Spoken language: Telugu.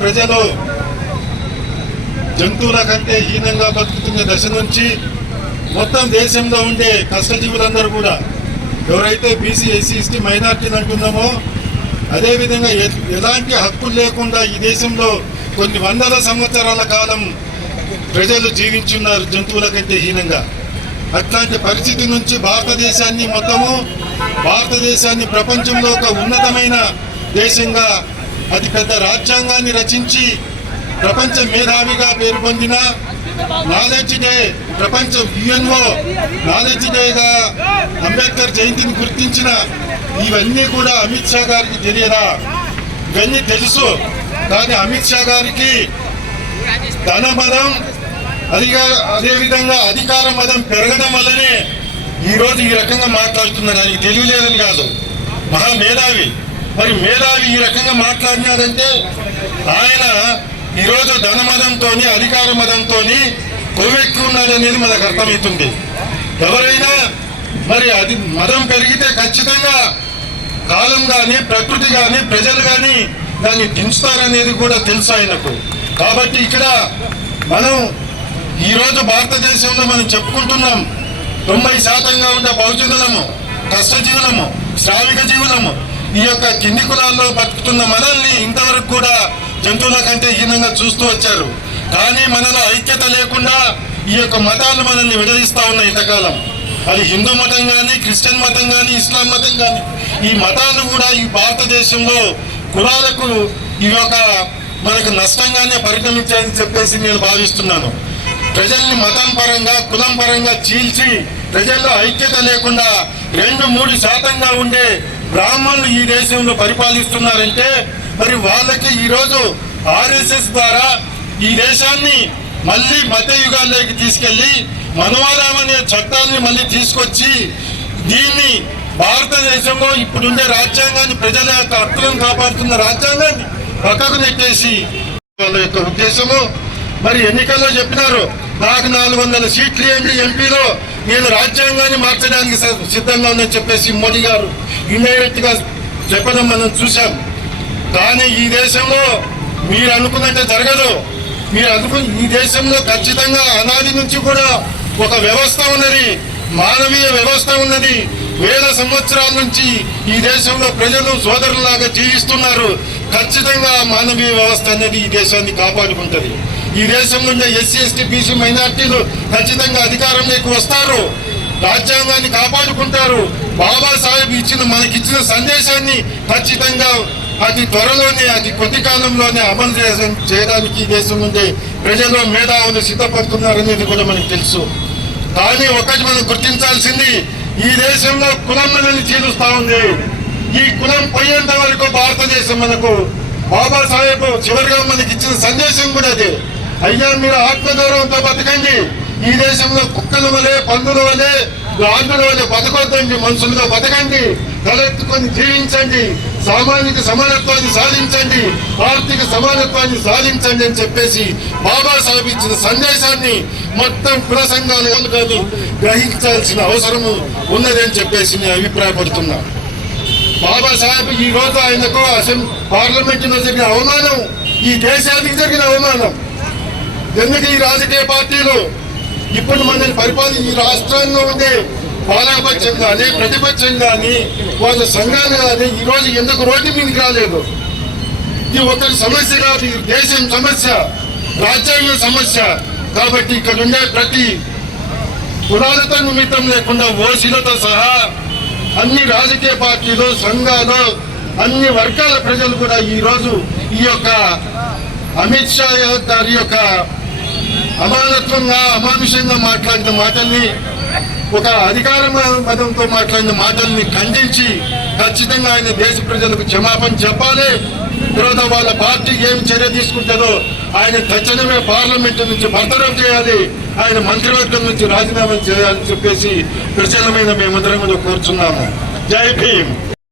ప్రజలు జంతువుల కంటే హీనంగా బతుకుతున్న దశ నుంచి మొత్తం దేశంలో ఉండే కష్టజీవులందరూ కూడా ఎవరైతే బీసీ ఎస్సీ ఎస్టీ మైనార్టీని అంటున్నామో అదేవిధంగా ఎలాంటి హక్కులు లేకుండా ఈ దేశంలో కొన్ని వందల సంవత్సరాల కాలం ప్రజలు జీవించున్నారు జంతువుల కంటే హీనంగా. అట్లాంటి పరిస్థితి నుంచి భారతదేశాన్ని మొత్తము భారతదేశాన్ని ప్రపంచంలో ఒక ఉన్నతమైన దేశంగా అతి పెద్ద రాజ్యాంగాన్ని రచించి ప్రపంచ మేధావిగా పేరు పొందిన నాలెడ్జ్ డే ప్రపంచ యుఎన్ఓ నాలెడ్జ్ డేగా అంబేద్కర్ జయంతిని గుర్తించిన ఇవన్నీ కూడా అమిత్ షా గారికి తెలియదా? ఇవన్నీ తెలుసు. కానీ అమిత్ షా గారికి ధన మదం అదిగా అదేవిధంగా అధికార మదం పెరగడం వల్లనే ఈరోజు ఈ రకంగా మాట్లాడుతున్నారు ఆయనకి తెలియలేదని కాదు. మహా మేధావి. మరి మేధావి ఈ రకంగా మాట్లాడినారంటే ఆయన ఈరోజు ధనమదంతో అధికార మదంతో కొవ్వెక్కి ఉన్నాడనేది మనకు అర్థమవుతుంది. ఎవరైనా మరి అది మదం పెరిగితే ఖచ్చితంగా కాలం కానీ ప్రకృతి కానీ ప్రజలు కానీ దాన్ని దించుతారనేది కూడా తెలుసు ఆయనకు. కాబట్టి ఇక్కడ మనం ఈరోజు భారతదేశంలో మనం చెప్పుకుంటున్నాం తొంభై శాతంగా ఉండే బహుజనులము కష్టజీవులము శ్రావిక జీవులము ఈ యొక్క కింది కులాల్లో బతుకుతున్న మనల్ని ఇంతవరకు కూడా జంతువుల కంటే హీనంగా చూస్తూ వచ్చారు. కానీ మనలో ఐక్యత లేకుండా ఈ యొక్క మతాలు మనల్ని విడదీస్తూ ఉన్నాయి ఇంతకాలం. అది హిందూ మతం కానీ క్రిస్టియన్ మతం కానీ ఇస్లాం మతం కానీ ఈ మతాలు కూడా ఈ భారతదేశంలో కులాలకు ఈ యొక్క మనకు నష్టంగానే పరిగణించాలని చెప్పేసి నేను భావిస్తున్నాను. ప్రజల్ని మతం పరంగా కులం పరంగా చీల్చి ప్రజల్లో ఐక్యత లేకుండా రెండు మూడు శాతంగా ఉండే బ్రాహ్మణులు ఈ దేశంలో పరిపాలిస్తున్నారంటే మరి వాళ్ళకి ఈరోజు ఆర్ఎస్ఎస్ ద్వారా ఈ దేశాన్ని మళ్ళీ మధ్యయుగాల్లోకి తీసుకెళ్ళి తీసుకెళ్ళి అనే చట్టాన్ని మళ్ళీ తీసుకొచ్చి దీన్ని భారతదేశంలో ఇప్పుడుండే రాజ్యాంగాన్ని ప్రజల యొక్క హక్కులను కాపాడుతున్న రాజ్యాంగాన్ని పక్కకు నెట్టేసి వాళ్ళ యొక్క ఉద్దేశము. మరి ఎన్నికల్లో చెప్పినారు నాకు నాలుగు వందల సీట్లు ఏంటి ఎంపీలో. నేను రాజ్యాంగాన్ని మార్చడానికి సిద్ధంగా ఉందని చెప్పేసి మోడీ గారు ఇండైరెక్ట్ చెప్పడం మనం చూసాం కానీ ఈ దేశంలో మీరు అనుకున్నట్టే జరగదు. మీరు అనుకుని ఈ దేశంలో ఖచ్చితంగా అనాది నుంచి కూడా ఒక వ్యవస్థ ఉన్నది. మానవీయ వ్యవస్థ ఉన్నది. వేల సంవత్సరాల నుంచి ఈ దేశంలో ప్రజలు సోదరులాగా జీవిస్తున్నారు. ఖచ్చితంగా మానవీయ వ్యవస్థ అనేది ఈ దేశాన్ని కాపాడుకుంటది. ఈ దేశంలో ఉండే ఎస్సీ ఎస్టీ బీసీ మైనార్టీలు ఖచ్చితంగా అధికారంలోకి వస్తారు. రాజ్యాంగాన్ని కాపాడుకుంటారు. బాబాసాహెబ్ ఇచ్చిన మనకిచ్చిన సందేశాన్ని ఖచ్చితంగా అతి త్వరలోనే అతి కొద్ది కాలంలోనే అమలు చేయడం చేయడానికి ఈ దేశం నుండి ప్రజలు మేధావులు సిద్ధపడుతున్నారనేది కూడా మనకు తెలుసు. కానీ ఒకటి మనం గుర్తించాల్సింది ఈ దేశంలో కులం చీలుస్తా ఉంది. ఈ కులం పోయేంత వరకు భారతదేశం మనకు బాబాసాహెబ్ చివరిగా మనకి ఇచ్చిన సందేశం కూడా అదే. అయ్యా మీరు ఆత్మగౌరవంతో బతకండి. ఈ దేశంలో కుక్కల వలె పందుల వలె గాంధుల వలె బతకొద్దండి మనుషులుగా బతకండి. తలెత్తుకొని జీవించండి. సామాజిక సమానత్వాన్ని సాధించండి. ఆర్థిక సమానత్వాన్ని సాధించండి అని చెప్పేసి బాబాసాహెబ్ ఇచ్చిన సందేశాన్ని మొత్తం కుల సంఘాలు గ్రహించాల్సిన అవసరము ఉన్నదని చెప్పేసి నేను అభిప్రాయపడుతున్నా. బాబాసాహెబ్ ఈ రోజు ఆయనకు అసెంబ్లీ పార్లమెంట్లో జరిగిన అవమానం ఈ దేశానికి జరిగిన అవమానం ఎందుకు ఈ రాజకీయ పార్టీలు ఇప్పుడు మనల్ని పరిపాలన ఈ రాష్ట్రంలో ఉండే పాలకపక్షం కానీ ప్రతిపక్షం కానీ వాళ్ళ సంఘాలు కానీ ఈరోజు ఎందుకు రోడ్డు మీదకి రాలేదు? ఇది ఒకరి సమస్య కాదు ఈ దేశం సమస్య రాజ్యాంగం సమస్య. కాబట్టి ఇక్కడ ఉండే ప్రతి కులాలతో నిమిత్తం లేకుండా ఓసీలతో సహా అన్ని రాజకీయ పార్టీలు సంఘాలు అన్ని వర్గాల ప్రజలు కూడా ఈ రోజు ఈ యొక్క అమిత్ షా గారి యొక్క అమానత్వంగా అమానుషంగా మాట్లాడిన మాటల్ని ఒక అధికార మతంతో మాట్లాడిన మాటల్ని ఖండించి ఖచ్చితంగా ఆయన దేశ ప్రజలకు క్షమాపణ చెప్పాలి. తర్వాత వాళ్ళ పార్టీ ఏం చర్య తీసుకుంటుందో ఆయన తక్షణమే పార్లమెంటు నుంచి బర్తరఫ్ చేయాలి. ఆయన మంత్రివర్గం నుంచి రాజీనామా చేయాలని చెప్పేసి ప్రజలమైన మేమందరం కూడా కోరుచున్నాము. జై భీమ్.